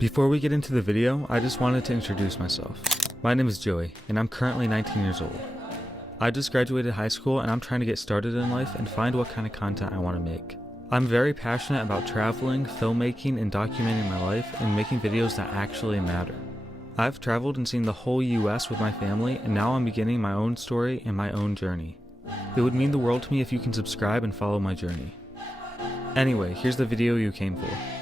Before we get into the video, I just wanted to introduce myself. My name is Joey, and I'm currently 19 years old. I just graduated high school and I'm trying to get started in life and find what kind of content I want to make. I'm very passionate about traveling, filmmaking, and documenting my life and making videos that actually matter. I've traveled and seen the whole US with my family, and now I'm beginning my own story and my own journey. It would mean the world to me if you can subscribe and follow my journey. Anyway, here's the video you came for.